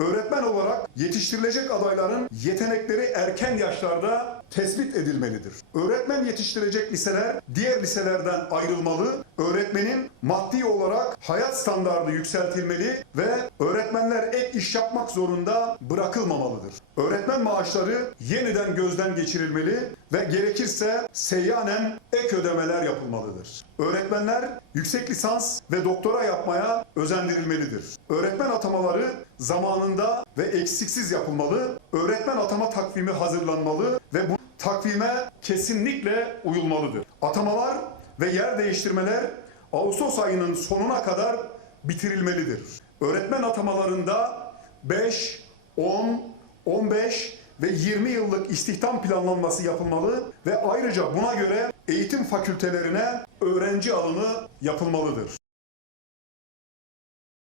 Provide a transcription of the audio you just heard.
Öğretmen olarak yetiştirilecek adayların yetenekleri erken yaşlarda tespit edilmelidir. Öğretmen yetiştirecek liseler diğer liselerden ayrılmalı, öğretmenin maddi olarak hayat standardı yükseltilmeli ve öğretmenler ek iş yapmak zorunda bırakılmamalıdır. Öğretmen maaşları yeniden gözden geçirilmeli ve gerekirse seyyanen ek ödemeler yapılmalıdır. Öğretmenler yüksek lisans ve doktora yapmaya özendirilmelidir. Öğretmen atamaları zamanında ve eksiksiz yapılmalı. Öğretmen atama takvimi hazırlanmalı ve bu takvime kesinlikle uyulmalıdır. Atamalar ve yer değiştirmeler Ağustos ayının sonuna kadar bitirilmelidir. Öğretmen atamalarında 5, 10, 15 ve 20 yıllık istihdam planlanması yapılmalı ve ayrıca buna göre eğitim fakültelerine öğrenci alımı yapılmalıdır.